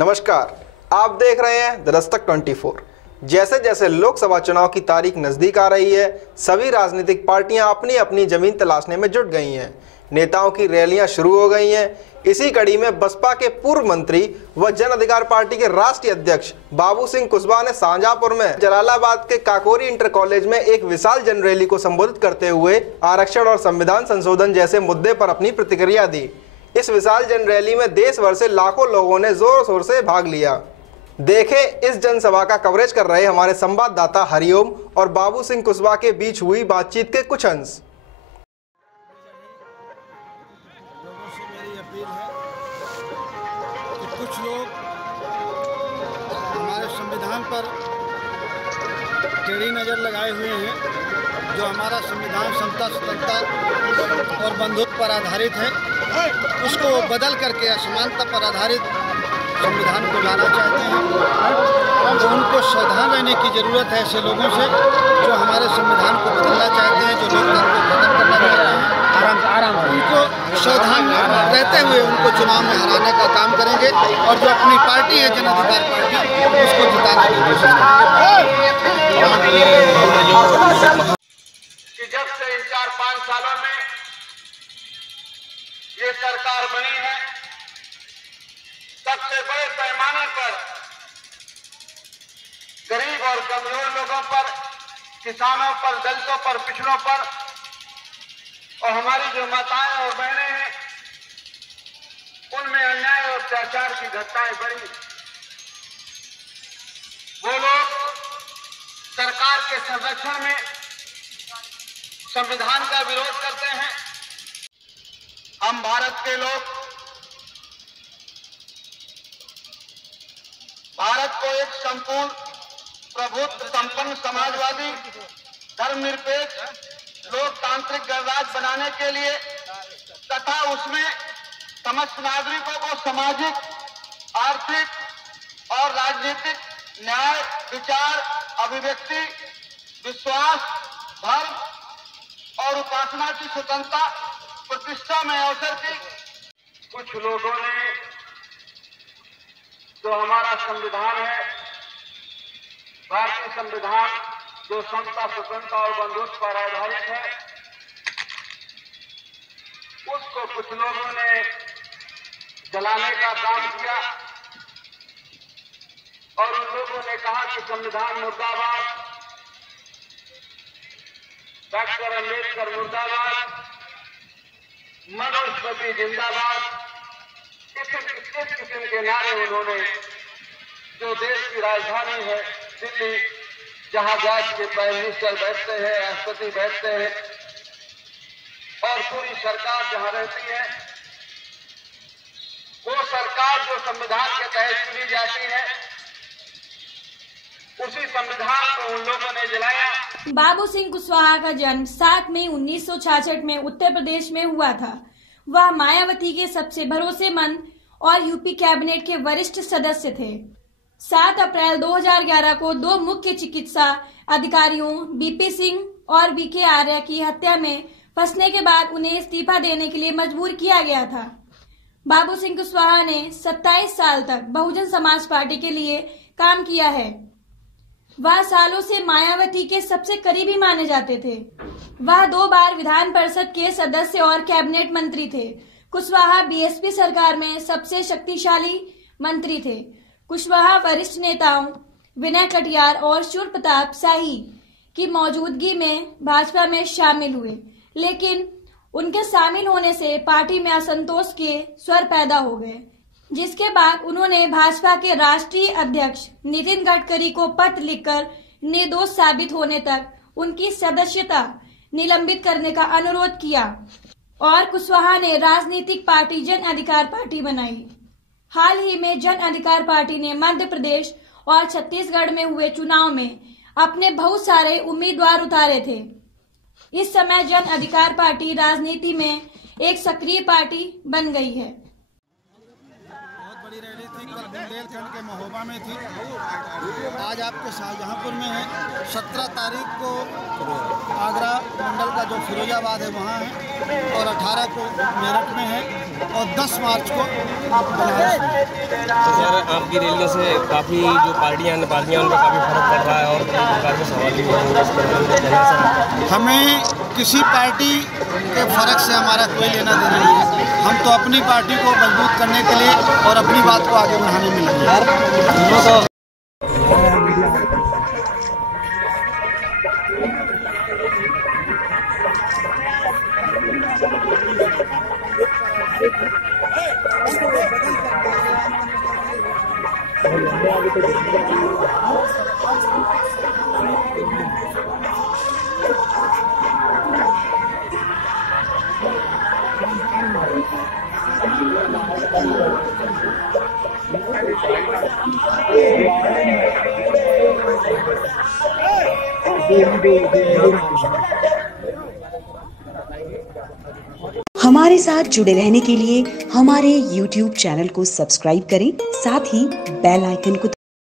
नमस्कार, आप देख रहे हैं द दस्तक 24। जैसे जैसे लोकसभा चुनाव की तारीख नजदीक आ रही है, सभी राजनीतिक पार्टियां अपनी अपनी जमीन तलाशने में जुट गई हैं। नेताओं की रैलियां शुरू हो गई हैं। इसी कड़ी में बसपा के पूर्व मंत्री व जन अधिकार पार्टी के राष्ट्रीय अध्यक्ष बाबू सिंह कुशवाहा ने शाहजहांपुर में जलालाबाद के काकोरी इंटर कॉलेज में एक विशाल जन रैली को संबोधित करते हुए आरक्षण और संविधान संशोधन जैसे मुद्दे पर अपनी प्रतिक्रिया दी। इस विशाल जन रैली में देश भर से लाखों लोगों ने जोर शोर से भाग लिया। देखें इस जनसभा का कवरेज कर रहे हमारे संवाददाता हरिओम और बाबू सिंह कुशवाहा के बीच हुई बातचीत के कुछ अंश। लोगों से मेरी अपील है कि कुछ लोग हमारे संविधान पर टेढ़ी नज़र लगाए हुए हैं। जो हमारा संविधान समता, स्वतंत्रता और बंधुत्व पर आधारित है, उसको बदल करके असमानता पर आधारित संविधान को लाना चाहते हैं। तो उनको सावधान रहने की ज़रूरत है ऐसे लोगों से जो हमारे संविधान को बदलना चाहते हैं, जो लोकतंत्र को खत्म करना चाहते हैं। आराम उनको सावधान रहते हुए उनको चुनाव में हराने का काम करेंगे और जो अपनी पार्टी है जन अधिकार पार्टी, उसको जिताने की कोशिश करेंगे। कि जब से इन 4-5 सालों में ये सरकार बनी है, सबसे बड़े पैमाने पर गरीब और कमजोर लोगों पर, किसानों पर, दलितों पर, पिछड़ों पर और हमारी जो माताएं और बहनें हैं, उनमें अन्याय और अत्याचार की घटनाएं बढ़ी। वो लोग सरकार के संरक्षण में संविधान का विरोध करते हैं। हम भारत के लोग भारत को एक संपूर्ण प्रभुत्व संपन्न समाजवादी धर्मनिरपेक्ष लोकतांत्रिक गणराज्य बनाने के लिए तथा उसमें समस्त नागरिकों को सामाजिक, आर्थिक और राजनीतिक न्याय, विचार, अभिव्यक्ति, विश्वास, धर्म और उपासना की स्वतंत्रता, प्रतिष्ठा में अवसर की। कुछ लोगों ने जो हमारा संविधान है, भारतीय संविधान जो समता, स्वतंत्रता और बंधुत्व पर आधारित है, उसको कुछ लोगों ने जलाने का काम किया और उन लोगों ने कहा कि संविधान मुर्दाबाद, डॉक्टर अम्बेडकर मुर्दाबाद, मनुस्मृति जिंदाबाद, इस किस्म के नारे उन्होंने जो देश की राजधानी है दिल्ली, जहां जाके के प्राइम मिनिस्टर बैठते हैं, राष्ट्रपति बैठते हैं और पूरी सरकार जहां रहती है, वो सरकार जो संविधान के तहत चुनी जाती है, उसी संविधान को उन लोगों ने जलाया। बाबू सिंह कुशवाहा का जन्म 7 मई 1966 में उत्तर प्रदेश में हुआ था। वह मायावती के सबसे भरोसेमंद और यूपी कैबिनेट के वरिष्ठ सदस्य थे। 7 अप्रैल 2011 को 2 मुख्य चिकित्सा अधिकारियों बीपी सिंह और बीके आर्य की हत्या में फंसने के बाद उन्हें इस्तीफा देने के लिए मजबूर किया गया था। बाबू सिंह कुशवाहा ने 27 साल तक बहुजन समाज पार्टी के लिए काम किया है। वह सालों से मायावती के सबसे करीबी माने जाते थे। वह 2 बार विधान परिषद के सदस्य और कैबिनेट मंत्री थे। कुशवाहा बीएसपी सरकार में सबसे शक्तिशाली मंत्री थे। कुशवाहा वरिष्ठ नेताओं विनय कटियार और शूर प्रताप शाही की मौजूदगी में भाजपा में शामिल हुए, लेकिन उनके शामिल होने से पार्टी में असंतोष के स्वर पैदा हो गए, जिसके बाद उन्होंने भाजपा के राष्ट्रीय अध्यक्ष नितिन गडकरी को पत्र लिखकर निर्दोष साबित होने तक उनकी सदस्यता निलंबित करने का अनुरोध किया और कुशवाहा ने राजनीतिक पार्टी जन अधिकार पार्टी बनाई। हाल ही में जन अधिकार पार्टी ने मध्य प्रदेश और छत्तीसगढ़ में हुए चुनाव में अपने बहुत सारे उम्मीदवार उतारे थे। इस समय जन अधिकार पार्टी राजनीति में एक सक्रिय पार्टी बन गई है। बहुत बड़ी रैली थी कल बुंदेलखंड के महोबा में थी, आज आपके शाहजहांपुर में है। 17 तारीख को आगरा मंडल का जो फिरोजाबाद है वहाँ है, और 18 को मेरठ में है, और 10 मार्च को बनारस में। तो सर आपकी रैलियों से काफ़ी जो पार्टियां उन पर काफ़ी फर्क पड़ रहा है और कई प्रकार के सवाल भी हैं। हमें किसी पार्टी के फर्क से हमारा कोई लेना देना नहीं है। हम तो अपनी पार्टी को मजबूत करने के लिए और अपनी बात को आगे बढ़ाने में लगे। हमारे साथ जुड़े रहने के लिए हमारे YouTube चैनल को सब्सक्राइब करें, साथ ही बेल आइकन को